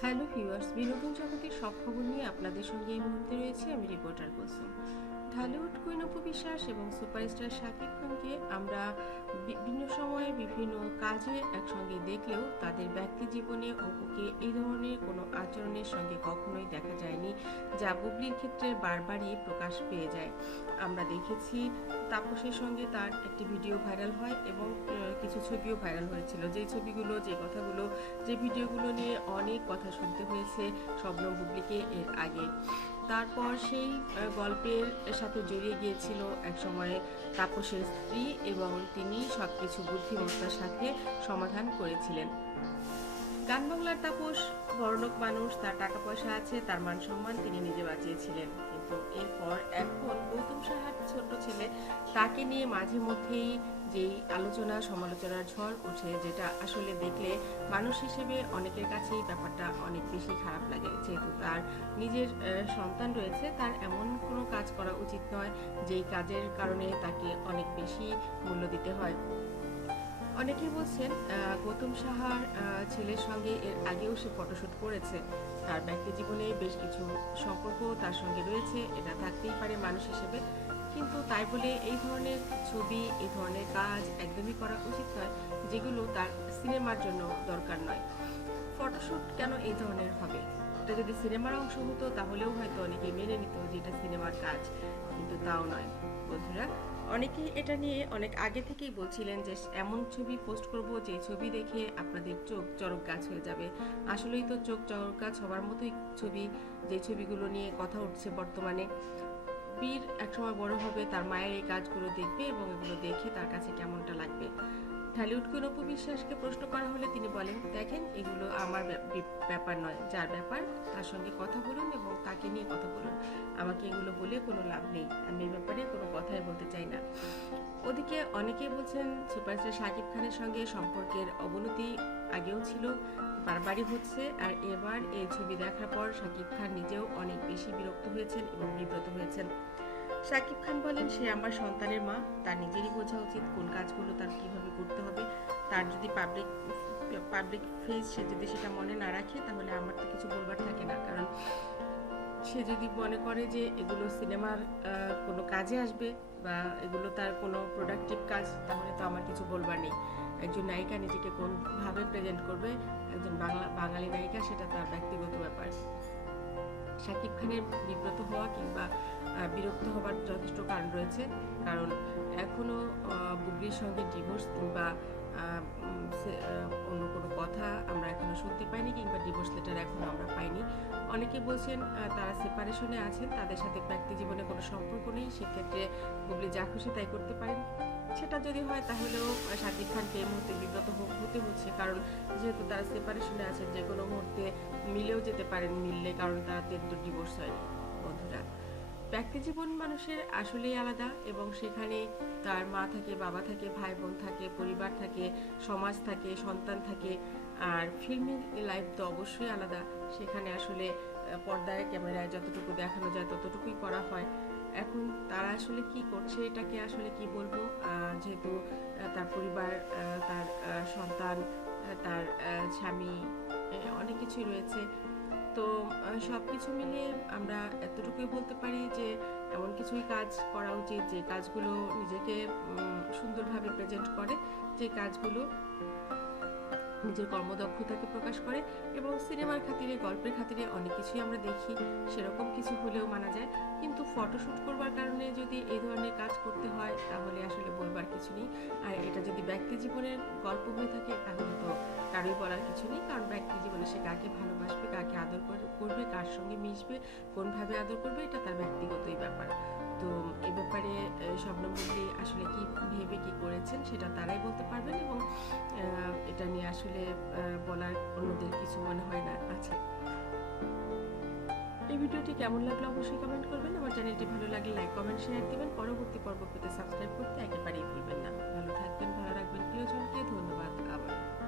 Hello viewers বিনোদন জগতের সব খবর নিয়ে আপনাদের সঙ্গে এই মুহূর্তে রয়েছে, আমি রিপোর্টার কোসম ঢালিউড কুইন অপু বিশ্বাস এবং সুপারস্টার শাকিব খানকে আমরা বিভিন্ন সময়ে বিভিন্ন কাজে একসঙ্গে দেখলেও তাদের ব্যক্তি জীবনে অপুকে এই ধরনের কোনো আচরণের সঙ্গে কখনোই দেখা যায়নি, যা বুবলির ক্ষেত্রে বারবারই প্রকাশ পেয়ে যায়। আমরা দেখেছি তাপসের সঙ্গে তার একটি ভিডিও ভাইরাল হয় এবং কিছু ছবিও ভাইরাল হয়েছিল। যে ছবিগুলো যে কথাগুলো, যে ভিডিওগুলো নিয়ে অনেক কথা শুনতে হয়েছে স্বপ্ন বুবলিকে এর আগে। তারপর সেই গল্পের সাথে জড়িয়ে গিয়েছিল এক সময় তাপসের স্ত্রী এবং তিনি সবকিছু বুদ্ধিমত্তার সাথে সমাধান করেছিলেন। গান বাংলার তাপস, বড়লোক মানুষ, তার টাকা পয়সা আছে, তার মান সম্মান তিনি নিজে বাঁচিয়েছিলেন। কিন্তু এরপর এখন গৌতম সাহার ছোট ছেলে, তাকে নিয়ে মাঝে মধ্যেই যেই আলোচনা, সমালোচনার ঝড় ওঠে যেটা আসলে দেখলে মানুষ হিসেবে অনেকের কাছেই ব্যাপারটা অনেক বেশি খারাপ লাগে। যেহেতু তার নিজের সন্তান রয়েছে, তার এমন কোনো কাজ করা উচিত নয়, যেই কাজের কারণে তাকে অনেক বেশি মূল্য দিতে হয়। অনেকেই বলছেন গৌতম সাহার ছেলের সঙ্গে এর আগেও সে ফটোশ্যুট করেছে। তার ব্যক্তি জীবনে বেশ কিছু সম্পর্ক তার সঙ্গে রয়েছে, এটা থাকতেই পারে মানুষ হিসেবে। কিন্তু তাই বলে এই ধরনের ছবি, এই ধরনের কাজ একদমই করা উচিত নয়, যেগুলো তার সিনেমার জন্য দরকার নয়। ফটোশুট কেন এই ধরনের হবে? এটা যদি সিনেমার অংশ হতো, তাহলেও হয়তো অনেকে মেনে নিত যে এটা সিনেমার কাজ, কিন্তু তাও নয়। বন্ধুরা অনেকেই এটা নিয়ে অনেক আগে থেকেই বলছিলেন যে এমন ছবি পোস্ট করব, যে ছবি দেখে আপনাদের চোখ চরক গাছ হয়ে যাবে। আসলেই তো চোখ চরক গাছ হবার মতোই ছবি, যে ছবিগুলো নিয়ে কথা উঠছে বর্তমানে। বীর একসময় বড় হবে, তার মায়ের এই কাজগুলো দেখবে এবং এগুলো দেখে তার কাছে কেমনটা লাগবে। ঢালিউড কুইন অপু বিশ্বাসকে প্রশ্ন করা হলে তিনি বলেন, দেখেন, এগুলো আমার ব্যাপার নয়, যার ব্যাপার তার সঙ্গে কথা বলুন এবং তাকে নিয়ে কথা বলুন। আমাকে এগুলো বলে কোনো লাভ নেই, আমি এই ব্যাপারে কোনো কথাই বলতে চাই না। ওদিকে অনেকেই বলছেন, সুপারস্টার শাকিব খানের সঙ্গে সম্পর্কের অবনতি আগেও ছিল, বারবারই হচ্ছে, আর এবার এই ছবি দেখার পর শাকিব খান নিজেও অনেক বেশি বিরক্ত হয়েছেন এবং বিব্রত হয়েছেন। শাকিব খান বলেন, সে আমার সন্তানের মা। তার নিজেরই বোঝা উচিত কোন কাজগুলো তার কীভাবে করতে হবে। তার যদি পাবলিক পাবলিক ফেস সে যদি সেটা মনে না রাখে, তাহলে আমার তো কিছু বলবার থাকে না। কারণ সে যদি মনে করে যে এগুলো সিনেমার কোনো কাজে আসবে বা এগুলো তার কোনো প্রোডাক্টিভ কাজ, তাহলে তো আমার কিছু বলবার নেই। একজন নায়িকা নিজেকে কোনভাবে প্রেজেন্ট করবে? একজন বাংলা, বাঙালি নায়িকা, সেটা তার ব্যক্তিগত ব্যাপার। শাকিব খানের বিব্রত হওয়া কিংবা বিরক্ত হবার যথেষ্ট কারণ রয়েছে। কারণ এখনও বুবলির সঙ্গে ডিভোর্স কিংবা অন্য কোনো কথা আমরা এখনও শুনতে পাইনি কিংবা ডিভোর্স লেটার এখনও আমরা পাইনি। অনেকে বলছেন তারা সেপারেশনে আছেন, তাদের সাথে ব্যক্তি জীবনে কোনো সম্পর্ক নেই, সেক্ষেত্রে বুবলি যা খুশি তাই করতে পারেন। সেটা যদি হয় তাহলেও শাকিব খানকে এই মুহূর্তে বিব্রত হতে হচ্ছে। কারণ যেহেতু তারা সেপারেশনে আছেন, যে কোনো মুহূর্তে মিলেও যেতে পারেন, মিললে কারণ তারা তো ডিভোর্স হয়নি, বন্ধুরা। ব্যক্তি জীবন মানুষের আসলেই আলাদা এবং সেখানে তার মা থাকে, বাবা থাকে ভাই বোন থাকে, পরিবার থাকে, সমাজ থাকে, সন্তান থাকে। আর ফিল্মি লাইফ তো অবশ্যই আলাদা। সেখানে আসলে পর্দায় ক্যামেরায় যতটুকু দেখানো যায় ততটুকুই করা হয়। এখন তারা আসলে কি করছে, এটাকে আসলে কি বলব? যেহেতু তার পরিবার তার সন্তান তার স্বামী অনেক কিছুই রয়েছে। তো সব কিছু মিলিয়ে আমরা এতটুকুই বলতে পারি যে, এমন কিছুই কাজ করা উচিত যে, কাজগুলো নিজেকে সুন্দরভাবে প্রেজেন্ট করে, যে কাজগুলো নিজের কর্মদক্ষতাকে প্রকাশ করে এবং সিনেমার খাতিরে, গল্পের খাতিরে অনেক কিছুই আমরা দেখি। সেরকম কিছু হলেও মানা যায়। কিন্তু ফটোশ্যুট করবার কারণে যদি এই ধরনের কাজ করতে হয়, তাহলে আসলে বলবার কিছু নেই। আর এটা যদি ব্যক্তি জীবনের গল্প হয়ে থাকে, তাহলে তো কারোই বলার কিছু নেই। কারণ ব্যক্তি জীবনে সে কাকে ভালোবাসবে, কাকে আদর করবে, কার সঙ্গে মিশবে, কোনভাবে আদর করবে, এটা তার ব্যক্তিগতই ব্যাপার। তো এ ব্যাপারে বুবলি আসলে কি ভেবে কি করেছেন সেটা তারাই বলতে পারবেন এবং এটা নিয়ে আসলে বলার অন্যদের কিছু মনে হয় না। আছে এই ভিডিওটি কেমন লাগল অবশ্যই কমেন্ট করবেন। আমার চ্যানেলটি ভালো লাগলে লাইক কমেন্ট শেয়ার দিবেন। পরবর্তী পর্ব পেতে সাবস্ক্রাইব করতে একেবারেই ভুলবেন না। ভালো থাকবেন, ভালো রাখবেন। প্রিয়জনকে ধন্যবাদ আবার।